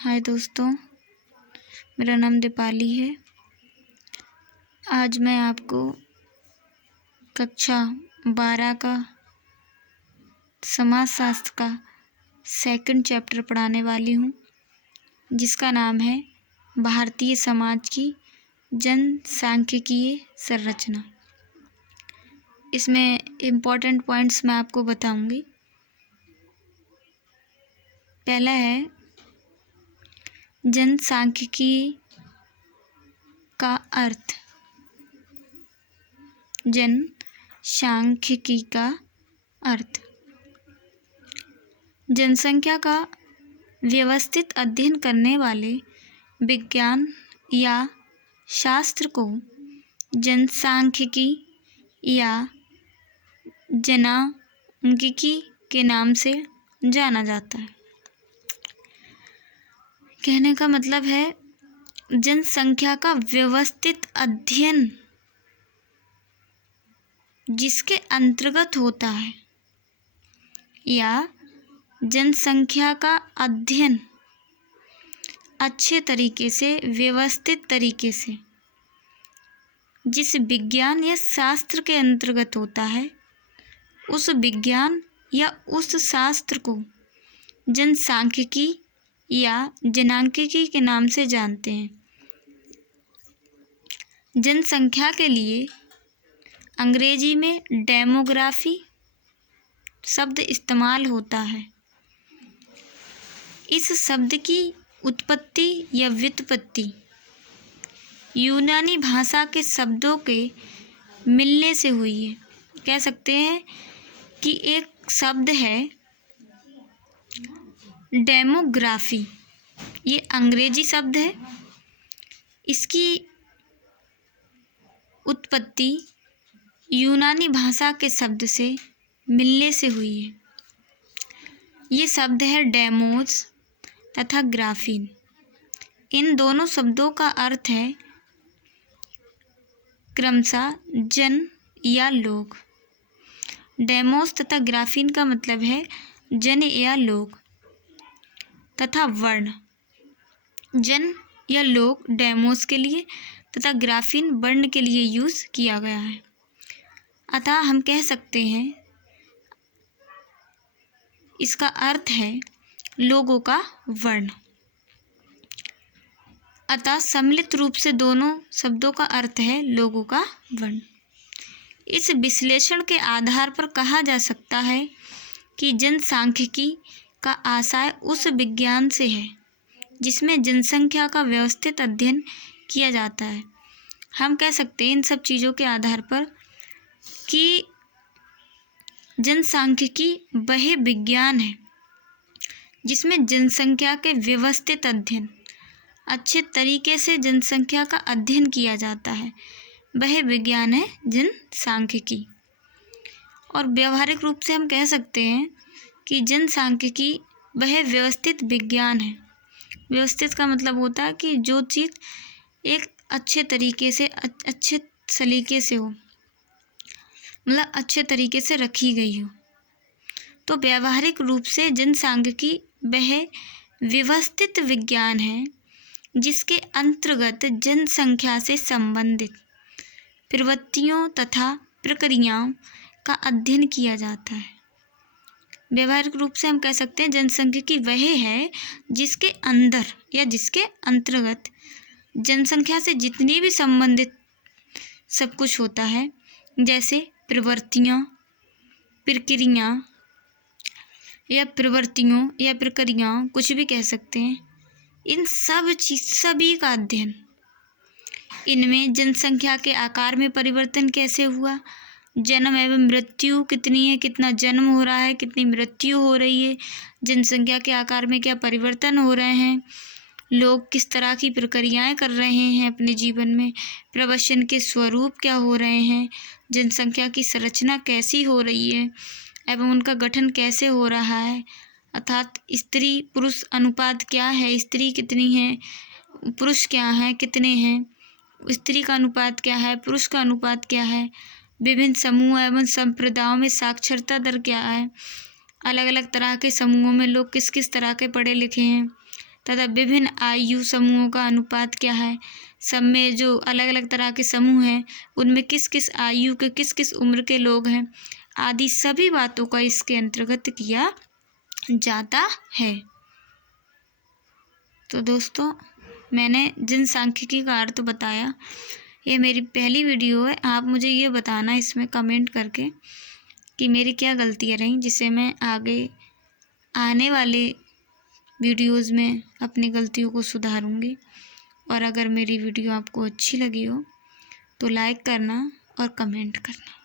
हाय दोस्तों, मेरा नाम दीपाली है। आज मैं आपको कक्षा 12 का समाजशास्त्र का सेकंड चैप्टर पढ़ाने वाली हूँ, जिसका नाम है भारतीय समाज की जनसांख्यिकीय संरचना। इसमें इम्पोर्टेंट पॉइंट्स मैं आपको बताऊंगी। पहला है जनसांख्यिकी का अर्थ। जनसांख्यिकी का अर्थ जनसंख्या का व्यवस्थित अध्ययन करने वाले विज्ञान या शास्त्र को जनसांख्यिकी या जनांगिकी के नाम से जाना जाता है। कहने का मतलब है जनसंख्या का व्यवस्थित अध्ययन जिसके अंतर्गत होता है, या जनसंख्या का अध्ययन अच्छे तरीके से, व्यवस्थित तरीके से जिस विज्ञान या शास्त्र के अंतर्गत होता है, उस विज्ञान या उस शास्त्र को जनसांख्यिकी या जनांगिकी के नाम से जानते हैं। जनसंख्या के लिए अंग्रेजी में डेमोग्राफी शब्द इस्तेमाल होता है। इस शब्द की उत्पत्ति या व्युत्पत्ति यूनानी भाषा के शब्दों के मिलने से हुई है। कह सकते हैं कि एक शब्द है डेमोग्राफी, ये अंग्रेजी शब्द है। इसकी उत्पत्ति यूनानी भाषा के शब्द से मिलने से हुई है। ये शब्द है डेमोस तथा ग्राफीन। इन दोनों शब्दों का अर्थ है क्रमशः जन या लोग। डेमोस तथा ग्राफीन का मतलब है जन या लोग तथा वर्ण। जन या लोग डेमोस के लिए तथा ग्राफीन वर्ण के लिए यूज़ किया गया है। अतः हम कह सकते हैं इसका अर्थ है लोगों का वर्ण। अतः सम्मिलित रूप से दोनों शब्दों का अर्थ है लोगों का वर्ण। इस विश्लेषण के आधार पर कहा जा सकता है कि जनसांख्यिकी का आशय उस विज्ञान से है जिसमें जनसंख्या का व्यवस्थित अध्ययन किया जाता है। हम कह सकते हैं इन सब चीज़ों के आधार पर कि जनसांख्यिकी वह विज्ञान है जिसमें जनसंख्या के व्यवस्थित अध्ययन, अच्छे तरीके से जनसंख्या का अध्ययन किया जाता है, वह विज्ञान है जनसांख्यिकी। और व्यावहारिक रूप से हम कह सकते हैं कि जनसांख्यिकी वह व्यवस्थित विज्ञान है। व्यवस्थित का मतलब होता है कि जो चीज़ एक अच्छे तरीके से, अच्छे सलीके से हो, मतलब अच्छे तरीके से रखी गई हो। तो व्यावहारिक रूप से जनसांख्यिकी वह व्यवस्थित विज्ञान है जिसके अंतर्गत जनसंख्या से संबंधित प्रवृत्तियों तथा प्रक्रियाओं का अध्ययन किया जाता है। व्यावहारिक रूप से हम कह सकते हैं जनसांख्यिकी वह है जिसके अंदर या जिसके अंतर्गत जनसंख्या से जितनी भी संबंधित सब कुछ होता है, जैसे प्रवृत्तियाँ, प्रक्रियाँ या प्रवृत्तियों या प्रक्रियाओं, कुछ भी कह सकते हैं। इन सभी का अध्ययन, इनमें जनसंख्या के आकार में परिवर्तन कैसे हुआ, जन्म एवं मृत्यु कितनी है, कितना जन्म हो रहा है, कितनी मृत्यु हो रही है, जनसंख्या के आकार में क्या परिवर्तन हो रहे हैं, लोग किस तरह की प्रक्रियाएं कर रहे हैं अपने जीवन में, प्रवसन के स्वरूप क्या हो रहे हैं, जनसंख्या की संरचना कैसी हो रही है एवं उनका गठन कैसे हो रहा है, अर्थात स्त्री पुरुष अनुपात क्या है, स्त्री कितनी है, पुरुष क्या है, कितने हैं, स्त्री का अनुपात क्या है, पुरुष का अनुपात क्या है, विभिन्न समूह एवं संप्रदायों में साक्षरता दर क्या है, अलग अलग तरह के समूहों में लोग किस किस तरह के पढ़े लिखे हैं, तथा विभिन्न आयु समूहों का अनुपात क्या है, सब में जो अलग अलग तरह के समूह हैं उनमें किस किस आयु के किस किस उम्र के लोग हैं आदि सभी बातों का इसके अंतर्गत किया जाता है। तो दोस्तों, मैंने जनसांख्यिकी का अर्थ बताया। ये मेरी पहली वीडियो है। आप मुझे ये बताना इसमें कमेंट करके कि मेरी क्या गलतियाँ रहीं, जिसे मैं आगे आने वाले वीडियोज़ में अपनी गलतियों को सुधारूँगी। और अगर मेरी वीडियो आपको अच्छी लगी हो तो लाइक करना और कमेंट करना।